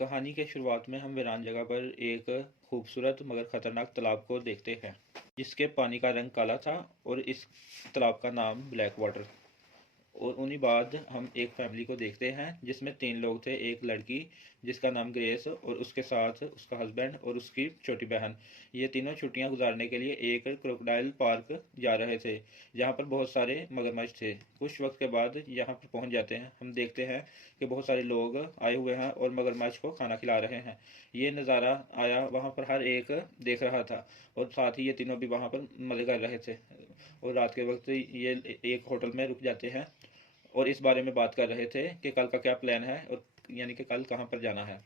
कहानी के शुरुआत में हम वीरान जगह पर एक खूबसूरत मगर खतरनाक तालाब को देखते हैं, जिसके पानी का रंग काला था और इस तालाब का नाम ब्लैक वाटर। और उन्हीं बाद हम एक फैमिली को देखते हैं जिसमें तीन लोग थे। एक लड़की जिसका नाम ग्रेस और उसके साथ उसका हस्बैंड और उसकी छोटी बहन। ये तीनों छुट्टियां गुजारने के लिए एक क्रोकोडाइल पार्क जा रहे थे, जहाँ पर बहुत सारे मगरमच्छ थे। कुछ वक्त के बाद यहाँ पर पहुँच जाते हैं। हम देखते हैं कि बहुत सारे लोग आए हुए हैं और मगरमच्छ को खाना खिला रहे हैं। ये नज़ारा आया, वहाँ पर हर एक देख रहा था और साथ ही ये तीनों भी वहाँ पर मज़े कर रहे थे। और रात के वक्त ये एक होटल में रुक जाते हैं और इस बारे में बात कर रहे थे कि कल का क्या प्लान है और यानी कि कल कहाँ पर जाना है।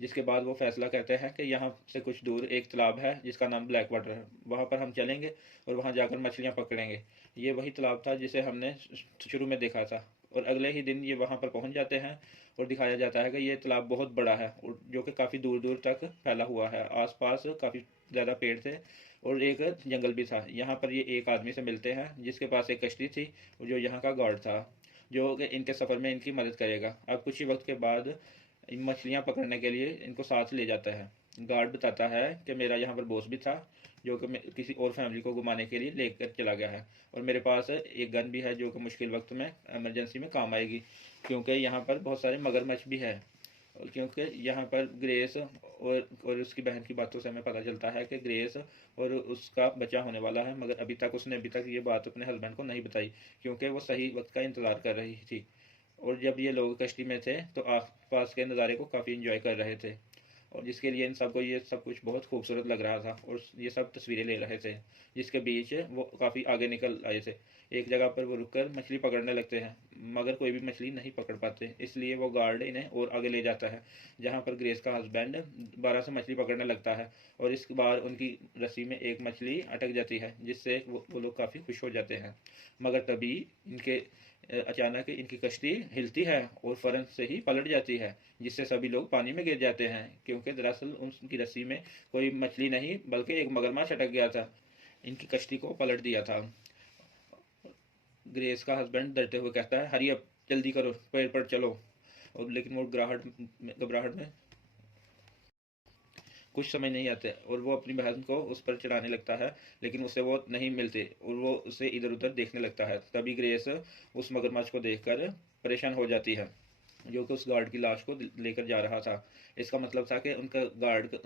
जिसके बाद वो फैसला करते हैं कि यहाँ से कुछ दूर एक तालाब है जिसका नाम ब्लैक वाटर है, वहाँ पर हम चलेंगे और वहाँ जाकर मछलियाँ पकड़ेंगे। ये वही तालाब था जिसे हमने शुरू में देखा था। और अगले ही दिन ये वहाँ पर पहुँच जाते हैं और दिखाया जाता है कि ये तालाब बहुत बड़ा है और जो कि काफ़ी दूर दूर तक फैला हुआ है। आसपास काफ़ी ज़्यादा पेड़ थे और एक जंगल भी था। यहाँ पर ये एक आदमी से मिलते हैं जिसके पास एक कश्ती थी, जो यहाँ का गार्ड था, जो कि इनके सफ़र में इनकी मदद करेगा। अब कुछ ही वक्त के बाद इन मछलियाँ पकड़ने के लिए इनको साथ ले जाता है। गार्ड बताता है कि मेरा यहाँ पर बॉस भी था, जो कि किसी और फैमिली को घुमाने के लिए लेकर चला गया है, और मेरे पास एक गन भी है जो कि मुश्किल वक्त में इमरजेंसी में काम आएगी, क्योंकि यहाँ पर बहुत सारे मगरमच्छ भी है। और क्योंकि यहाँ पर ग्रेस और उसकी बहन की बातों से हमें पता चलता है कि ग्रेस और उसका बच्चा होने वाला है, मगर अभी तक ये बात अपने हस्बैंड को नहीं बताई, क्योंकि वो सही वक्त का इंतज़ार कर रही थी। और जब ये लोग कश्ती में थे तो आसपास के नज़ारे को काफ़ी इंजॉय कर रहे थे, और जिसके लिए इन सबको ये सब कुछ बहुत खूबसूरत लग रहा था और ये सब तस्वीरें ले रहे थे। जिसके बीच वो काफ़ी आगे निकल आए थे। एक जगह पर वो रुककर मछली पकड़ने लगते हैं, मगर कोई भी मछली नहीं पकड़ पाते, इसलिए वो गार्ड इन्हें और आगे ले जाता है, जहाँ पर ग्रेस का हस्बैंड दोबारा से मछली पकड़ने लगता है। और इस बार उनकी रस्सी में एक मछली अटक जाती है, जिससे वो लोग काफ़ी खुश हो जाते हैं। मगर तभी इनके अचानक इनकी कश्ती हिलती है और फौरन से ही पलट जाती है, जिससे सभी लोग पानी में गिर जाते हैं, क्योंकि दरअसल उनकी रस्सी में कोई मछली नहीं बल्कि एक मगरमच्छ अटक गया था, इनकी कश्ती को पलट दिया था। ग्रेस का हस्बैंड डरते हुए कहता है, हरी अप, जल्दी करो, पेड़ पर चलो। और लेकिन वो घबराहट में कुछ समझ नहीं आते और वो अपनी बहन को उस पर चढ़ाने लगता है, लेकिन उससे वो नहीं मिलते और वो उसे इधर उधर देखने लगता है। तभी ग्रेस उस मगरमच्छ को देखकर परेशान हो जाती है, जो कि उस गार्ड की लाश को लेकर जा रहा था। इसका मतलब था कि उनका गार्ड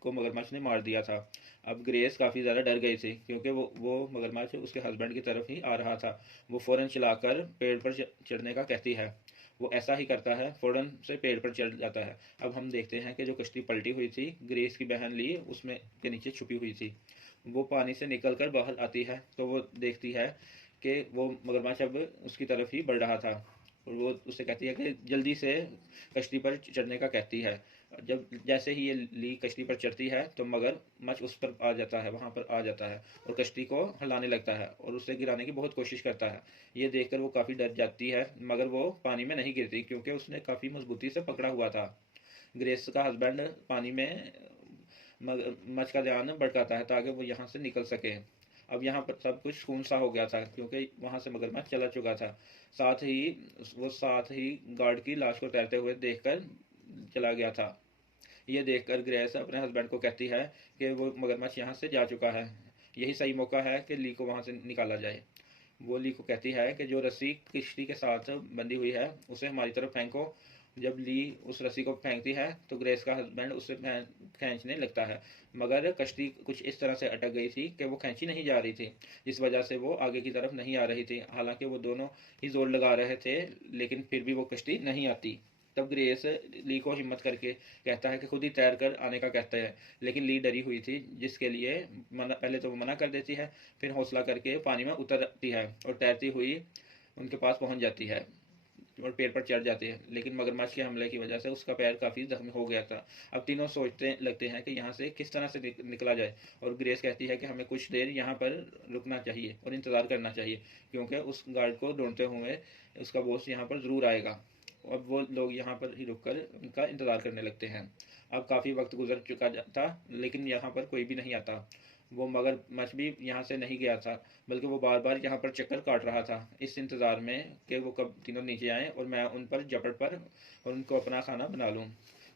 को मगरमच्छ ने मार दिया था। अब ग्रेस काफ़ी ज़्यादा डर गई थी, क्योंकि वो मगरमच्छ उसके हस्बैंड की तरफ ही आ रहा था। वो फ़ौरन चलाकर पेड़ पर चढ़ने का कहती है। वो ऐसा ही करता है, फ़ौरन से पेड़ पर चढ़ जाता है। अब हम देखते हैं कि जो कश्ती पलटी हुई थी, ग्रेस की बहन ली उसमें के नीचे छुपी हुई थी। वो पानी से निकल कर बाहर आती है तो वो देखती है कि वो मगरमच्छ अब उसकी तरफ ही बढ़ रहा था, और वो उससे कहती है कि जल्दी से कश्ती पर चढ़ने का कहती है। जब जैसे ही ये ली कश्ती पर चढ़ती है तो मगरमच्छ उस पर आ जाता है, वहाँ पर आ जाता है और कश्ती को हिलाने लगता है और उसे गिराने की बहुत कोशिश करता है। ये देखकर वो काफ़ी डर जाती है, मगर वो पानी में नहीं गिरती, क्योंकि उसने काफ़ी मजबूती से पकड़ा हुआ था। ग्रेस का हस्बैंड पानी में मगरमच्छ का ध्यान भटकाता है ताकि वो यहाँ से निकल सके। अब यहाँ पर सब कुछ सुकून सा हो गया था, क्योंकि वहाँ से मगरमच्छ चला चुका था। साथ ही गार्ड की लाश को तैरते हुए देखकर चला गया था। ये देखकर ग्रेस अपने हस्बैंड को कहती है कि वो मगरमच्छ यहाँ से जा चुका है, यही सही मौका है कि ली को वहाँ से निकाला जाए। वो ली को कहती है कि जो रस्सी किश्ती के साथ बंधी हुई है उसे हमारी तरफ फेंको। जब ली उस रस्सी को फेंकती है तो ग्रेस का हस्बैंड उसे खींचने लगता है, मगर कश्ती कुछ इस तरह से अटक गई थी कि वो खींची नहीं जा रही थी, जिस वजह से वो आगे की तरफ नहीं आ रही थी। हालांकि वो दोनों ही जोर लगा रहे थे, लेकिन फिर भी वो कश्ती नहीं आती। तब ग्रेस ली को हिम्मत करके कहता है कि खुद ही तैर कर आने का कहता है, लेकिन ली डरी हुई थी, जिसके लिए पहले तो वो मना कर देती है, फिर हौसला करके पानी में उतरती है और तैरती हुई उनके पास पहुंच जाती है और पेड़ पर चढ़ जाती है। लेकिन मगरमच्छ के हमले की वजह से उसका पैर काफ़ी जख्मी हो गया था। अब तीनों सोचते लगते हैं कि यहाँ से किस तरह से निकला जाए, और ग्रेस कहती है कि हमें कुछ देर यहाँ पर रुकना चाहिए और इंतज़ार करना चाहिए, क्योंकि उस गार्ड को ढूंढते हुए उसका बॉस यहाँ पर ज़रूर आएगा। अब वो लोग यहाँ पर ही रुककर उनका इंतज़ार करने लगते हैं। अब काफ़ी वक्त गुजर चुका था, लेकिन यहाँ पर कोई भी नहीं आता। वो मगरमच्छ भी यहाँ से नहीं गया था, बल्कि वो बार बार यहाँ पर चक्कर काट रहा था, इस इंतज़ार में कि वो कब तीनों नीचे आएँ और मैं उन पर झपट पर और उनको अपना खाना बना लूँ।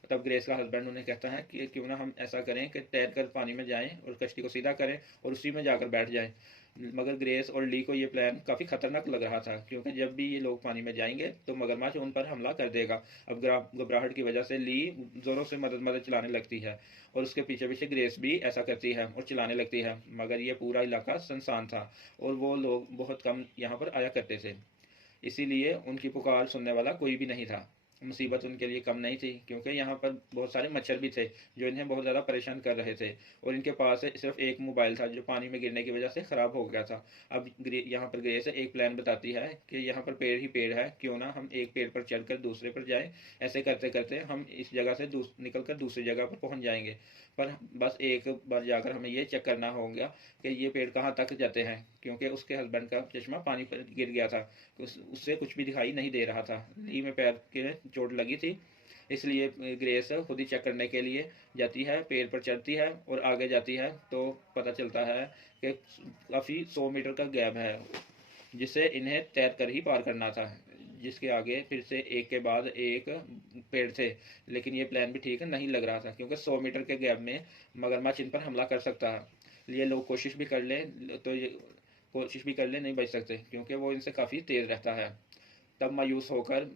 तब ग्रेस का हस्बैंड उन्हें कहता है कि क्यों ना हम ऐसा करें कि तैरकर पानी में जाएं और कश्ती को सीधा करें और उसी में जाकर बैठ जाएं। मगर ग्रेस और ली को ये प्लान काफ़ी खतरनाक लग रहा था, क्योंकि जब भी ये लोग पानी में जाएंगे तो मगरमच्छ उन पर हमला कर देगा। अब घबराहट की वजह से ली जोरों से मदद मदद चिल्लाने लगती है और उसके पीछे पीछे ग्रेस भी ऐसा करती है और चिल्लाने लगती है। मगर ये पूरा इलाका सुनसान था और वो लोग बहुत कम यहाँ पर आया करते थे, इसीलिए उनकी पुकार सुनने वाला कोई भी नहीं था। मुसीबत उनके लिए कम नहीं थी, क्योंकि यहाँ पर बहुत सारे मच्छर भी थे जो इन्हें बहुत ज़्यादा परेशान कर रहे थे, और इनके पास सिर्फ एक मोबाइल था जो पानी में गिरने की वजह से ख़राब हो गया था। अब यहाँ पर ग्रेस एक प्लान बताती है कि यहाँ पर पेड़ ही पेड़ है, क्यों ना हम एक पेड़ पर चढ़कर दूसरे पर जाएं। ऐसे करते करते हम इस जगह से निकल कर दूसरी जगह पर पहुँच जाएंगे। पर बस एक बार जाकर हमें ये चेक करना होगा कि ये पेड़ कहाँ तक जाते हैं, क्योंकि उसके हस्बैंड का चश्मा पानी पर गिर गया था, उससे कुछ भी दिखाई नहीं दे रहा था। ली में पैर के चोट लगी थी, इसलिए ग्रेस खुद ही चेक करने के लिए जाती है, पेड़ पर चढ़ती है और आगे जाती है तो पता चलता है कि काफ़ी 100 मीटर का गैप है जिसे इन्हें तैर कर ही पार करना था, जिसके आगे फिर से एक के बाद एक पेड़ थे। लेकिन ये प्लान भी ठीक नहीं लग रहा था, क्योंकि 100 मीटर के गैप में मगरमच्छ इन पर हमला कर सकता है। ये लोग कोशिश भी कर ले तो ये कोशिश भी कर ले नहीं बच सकते, क्योंकि वो इनसे काफ़ी तेज़ रहता है। तब मायूस होकर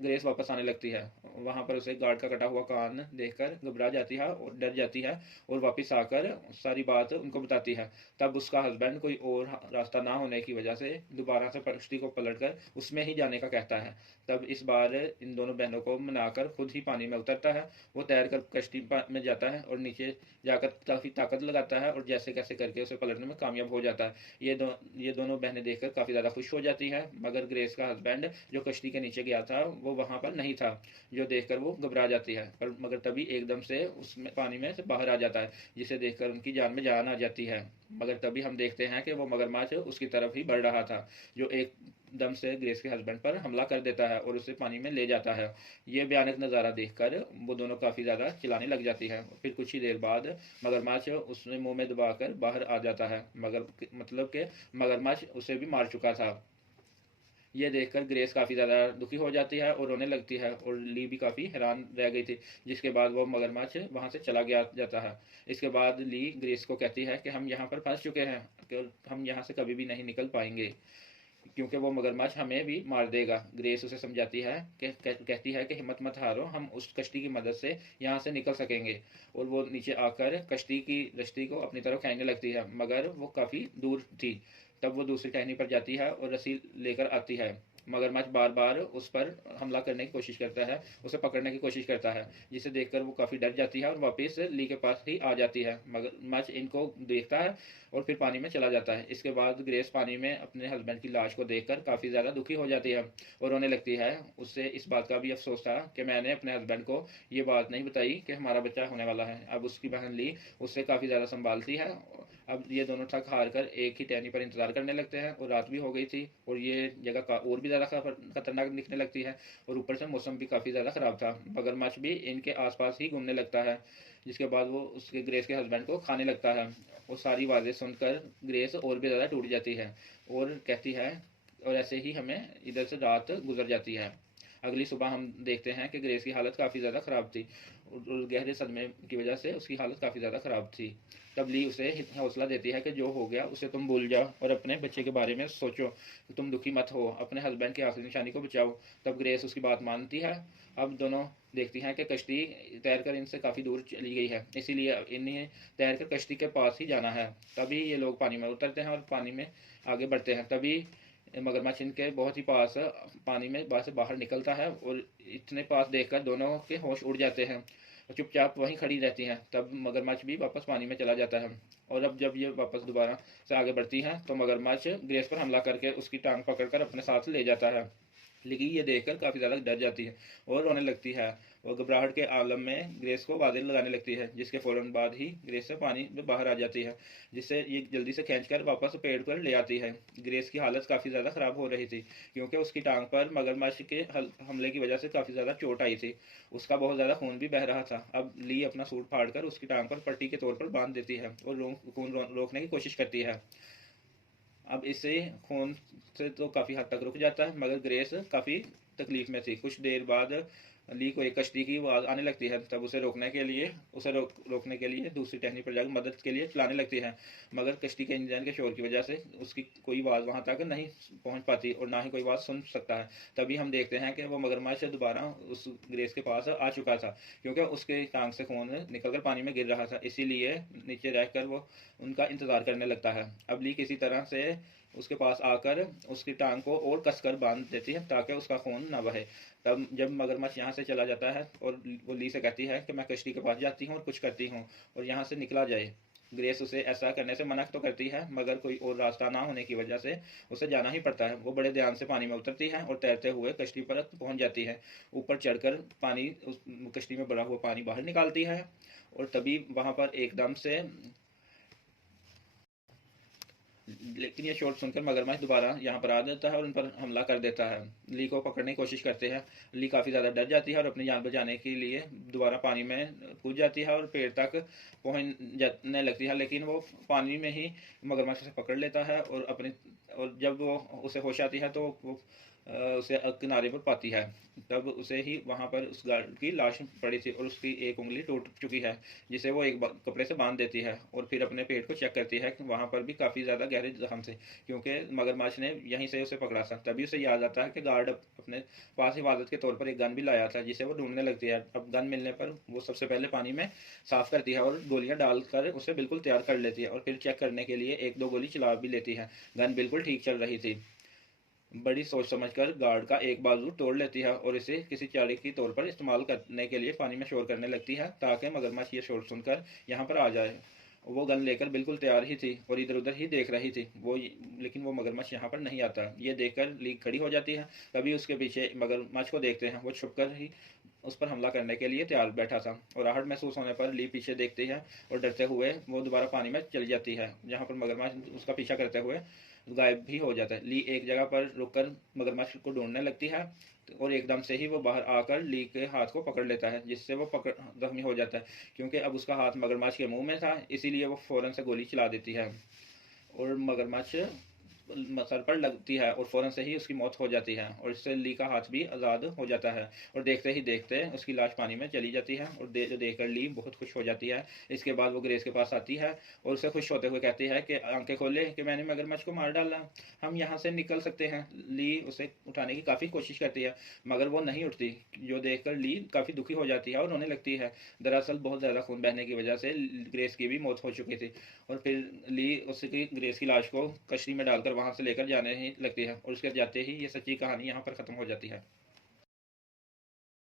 ग्रेस वापस आने लगती है। वहाँ पर उसे गार्ड का कटा हुआ कान देखकर घबरा जाती है और डर जाती है और वापस आकर सारी बात उनको बताती है। तब उसका हस्बैंड कोई और रास्ता ना होने की वजह से दोबारा से कश्ती को पलटकर उसमें ही जाने का कहता है। तब इस बार इन दोनों बहनों को मनाकर खुद ही पानी में उतरता है। वो तैरकर कश्ती में जाता है और नीचे जाकर काफ़ी ताकत लगाता है और जैसे कैसे करके उसे पलटने में कामयाब हो जाता है। ये दोनों बहनें देखकर काफ़ी ज़्यादा खुश हो जाती हैं। मगर ग्रेस का हस्बैंड जो कश्ती के नीचे गया था वो वहाँ पर नहीं था, जो देखकर वो घबरा जाती है। पर मगर तभी एकदम से उसमें पानी में से बाहर आ जाता है, जिसे देखकर उनकी जान में जान आ जाती है। मगर तभी हम देखते हैं कि वो मगरमच्छ उसकी तरफ ही बढ़ रहा था, जो एकदम से ग्रेस के हस्बैंड पर हमला कर देता है और उसे पानी में ले जाता है। ये भयानक नज़ारा देखकर वो दोनों काफ़ी ज़्यादा चिल्लाने लग जाती है। फिर कुछ ही देर बाद मगरमच्छ उसने मुंह में दबाकर बाहर आ जाता है, मगर मतलब कि मगरमच्छ उसे भी मार चुका था। ये देखकर ग्रेस काफ़ी ज़्यादा दुखी हो जाती है और रोने लगती है, और ली भी काफ़ी हैरान रह गई थी। जिसके बाद वो मगरमच्छ वहाँ से चला गया जाता है। इसके बाद ली ग्रेस को कहती है कि हम यहाँ पर फंस चुके हैं, कि हम यहाँ से कभी भी नहीं निकल पाएंगे, क्योंकि वो मगरमच्छ हमें भी मार देगा। ग्रेस उसे समझाती है कि कहती है कि हिम्मत मत हारो, हम उस कश्ती की मदद से यहाँ से निकल सकेंगे। और वो नीचे आकर कश्ती की रस्सी को अपनी तरफ खींचने लगती है, मगर वो काफ़ी दूर थी। तब वो दूसरी टहनी पर जाती है और रस्सी लेकर आती है। मगरमच्छ बार बार उस पर हमला करने की कोशिश करता है, उसे पकड़ने की कोशिश करता है, जिसे देखकर वो काफ़ी डर जाती है और वापस ली के पास ही आ जाती है। मगरमच्छ इनको देखता है और फिर पानी में चला जाता है। इसके बाद ग्रेस पानी में अपने हस्बैंड की लाश को देखकर काफ़ी ज़्यादा दुखी हो जाती है और रोने लगती है। उससे इस बात का भी अफसोस था कि मैंने अपने हस्बैंड को ये बात नहीं बताई कि हमारा बच्चा होने वाला है। अब उसकी बहन ली उससे काफ़ी ज़्यादा संभालती है। अब ये दोनों थक हार कर एक ही टहनी पर इंतजार करने लगते हैं, और रात भी हो गई थी और ये जगह का और भी ज़्यादा खतरनाक दिखने लगती है, और ऊपर से मौसम भी काफ़ी ज़्यादा ख़राब था। मगरमच्छ भी इनके आसपास ही घूमने लगता है, जिसके बाद वो उसके ग्रेस के हस्बैंड को खाने लगता है। वो सारी बातें सुनकर ग्रेस और भी ज़्यादा टूट जाती है और कहती है, और ऐसे ही हमें इधर से रात गुजर जाती है। अगली सुबह हम देखते हैं कि ग्रेस की हालत काफ़ी ज़्यादा ख़राब थी और गहरे सदमे की वजह से उसकी हालत काफ़ी ज़्यादा ख़राब थी। तब ली उसे हौसला देती है कि जो हो गया उसे तुम भूल जाओ और अपने बच्चे के बारे में सोचो, तुम दुखी मत हो, अपने हस्बैंड की आखिरी निशानी को बचाओ। तब ग्रेस उसकी बात मानती है। अब दोनों देखती हैं कि कश्ती तैरकर इनसे काफ़ी दूर चली गई है, इसीलिए इन्हें तैरकर कश्ती के पास ही जाना है। तभी ये लोग पानी में उतरते हैं और पानी में आगे बढ़ते हैं। तभी मगरमच्छ इनके बहुत ही पास पानी में से बाहर निकलता है और इतने पास देखकर दोनों के होश उड़ जाते हैं और चुपचाप वहीं खड़ी रहती हैं। तब मगरमच्छ भी वापस पानी में चला जाता है, और अब जब ये वापस दोबारा से आगे बढ़ती हैं तो मगरमच्छ ग्रेस पर हमला करके उसकी टांग पकड़कर अपने साथ ले जाता है। लेकिन ये देखकर काफ़ी ज़्यादा डर जाती है और रोने लगती है, और घबराहट के आलम में ग्रेस को बातें लगाने लगती है, जिसके फ़ौरन बाद ही ग्रेस से पानी में बाहर आ जाती है, जिससे ये जल्दी से खींचकर वापस पेड़ पर ले आती है। ग्रेस की हालत काफ़ी ज़्यादा ख़राब हो रही थी, क्योंकि उसकी टांग पर मगरमच्छ के हमले की वजह से काफ़ी ज़्यादा चोट आई थी। उसका बहुत ज़्यादा खून भी बह रहा था। अब ली अपना सूट फाड़कर उसकी टांग पर पट्टी के तौर पर बांध देती है और खून रोकने की कोशिश करती है। अब इससे खून से तो काफ़ी हद तक रुक जाता है, मगर ग्रेस काफ़ी तकलीफ में थी। कुछ देर बाद ली को एक कश्ती की आवाज़ आने लगती है, तब रोकने के लिए दूसरी टहनी पर जाकर मदद के लिए चलाने लगती है, मगर कश्ती के इंजन के शोर की वजह से उसकी कोई आवाज़ वहां तक नहीं पहुंच पाती और ना ही कोई आवाज़ सुन सकता है। तभी हम देखते हैं कि वो मगरमच्छ दोबारा उस ग्रेस के पास आ चुका था, क्योंकि उसके टांग से खून निकलकर पानी में गिर रहा था, इसीलिए नीचे रहकर वो उनका इंतजार करने लगता है। अब ली किसी तरह से उसके पास आकर उसकी टांग को और कसकर बांध देती है ताकि उसका खून ना बहे। तब जब मगरमच्छ यहाँ से चला जाता है और वो ली से कहती है कि मैं कश्ती के पास जाती हूँ और कुछ करती हूँ और यहाँ से निकला जाए। ग्रेस उसे ऐसा करने से मना तो करती है, मगर कोई और रास्ता ना होने की वजह से उसे जाना ही पड़ता है। वो बड़े ध्यान से पानी में उतरती है और तैरते हुए कश्ती पर पहुंच जाती है। ऊपर चढ़कर पानी उस कश्ती में भरा हुआ पानी बाहर निकालती है और तभी वहां पर एकदम से, लेकिन ये शॉट सुनकर मगरमच्छ दोबारा यहाँ पर आ जाता है और उन पर हमला कर देता है। ली को पकड़ने की कोशिश करते हैं। ली काफ़ी ज़्यादा डर जाती है और अपनी जान बचाने के लिए दोबारा पानी में कूद जाती है और पेड़ तक पहुँच जाने लगती है, लेकिन वो पानी में ही मगरमच्छ से पकड़ लेता है और जब वो उसे होश आती है तो वो उसे किनारे पर पाती है। तब उसे ही वहाँ पर उस गार्ड की लाश पड़ी थी और उसकी एक उंगली टूट चुकी है, जिसे वो एक कपड़े से बांध देती है और फिर अपने पेट को चेक करती है कि वहाँ पर भी काफ़ी ज़्यादा गहरे जख्म थे, क्योंकि मगरमच्छ ने यहीं से उसे पकड़ा था। तभी उसे याद आता है कि गार्ड अपने पास हिफाजत के तौर पर एक गन भी लाया था, जिसे वो ढूंढने लगती है। अब गन मिलने पर वो सबसे पहले पानी में साफ करती है और गोलियां डालकर उसे बिल्कुल तैयार कर लेती है और फिर चेक करने के लिए एक दो गोली चला भी लेती है। गन बिल्कुल ठीक चल रही थी। बड़ी सोच समझकर गार्ड का एक बाजू तोड़ लेती है और इसे किसी चारे के तौर पर इस्तेमाल करने के लिए पानी में शोर करने लगती है ताकि मगरमच्छ ये शोर सुनकर यहाँ पर आ जाए। वो गन लेकर बिल्कुल तैयार ही थी और इधर उधर ही देख रही थी लेकिन वो मगरमच्छ यहाँ पर नहीं आता। ये देखकर लीक खड़ी हो जाती है। तभी उसके पीछे मगरमच्छ को देखते हैं, वो छुपकर ही उस पर हमला करने के लिए तैयार बैठा था और आहट महसूस होने पर ली पीछे देखती है और डरते हुए वो दोबारा पानी में चली जाती है, जहाँ पर मगरमच्छ उसका पीछा करते हुए गायब भी हो जाता है। ली एक जगह पर रुककर मगरमच्छ को ढूंढने लगती है और एकदम से ही वो बाहर आकर ली के हाथ को पकड़ लेता है, जिससे वो पकड़ जख्मी हो जाता है। क्योंकि अब उसका हाथ मगरमच्छ के मुंह में था, इसीलिए वो फौरन से गोली चला देती है और मगरमच्छ सर पर लगती है और फौरन से ही उसकी मौत हो जाती है और इससे ली का हाथ भी आज़ाद हो जाता है और देखते ही देखते उसकी लाश पानी में चली जाती है और देखकर ली बहुत खुश हो जाती है। इसके बाद वो ग्रेस के पास आती है और उसे खुश होते हुए कहती है कि आंखें खोले कि मैंने मगरमच्छ को मार डाला, हम यहाँ से निकल सकते हैं। ली उसे उठाने की काफ़ी कोशिश करती है, मगर वो नहीं उठती, जो देखकर ली काफ़ी दुखी हो जाती है और रोने लगती है। दरअसल बहुत ज़्यादा खून बहने की वजह से ग्रेस की भी मौत हो चुकी थी और फिर ली उसकी ग्रेस की लाश को कश्ती में डालकर वहां से लेकर जाने ही लगती है और उसके जाते ही ये सच्ची कहानी यहाँ पर ख़त्म हो जाती है।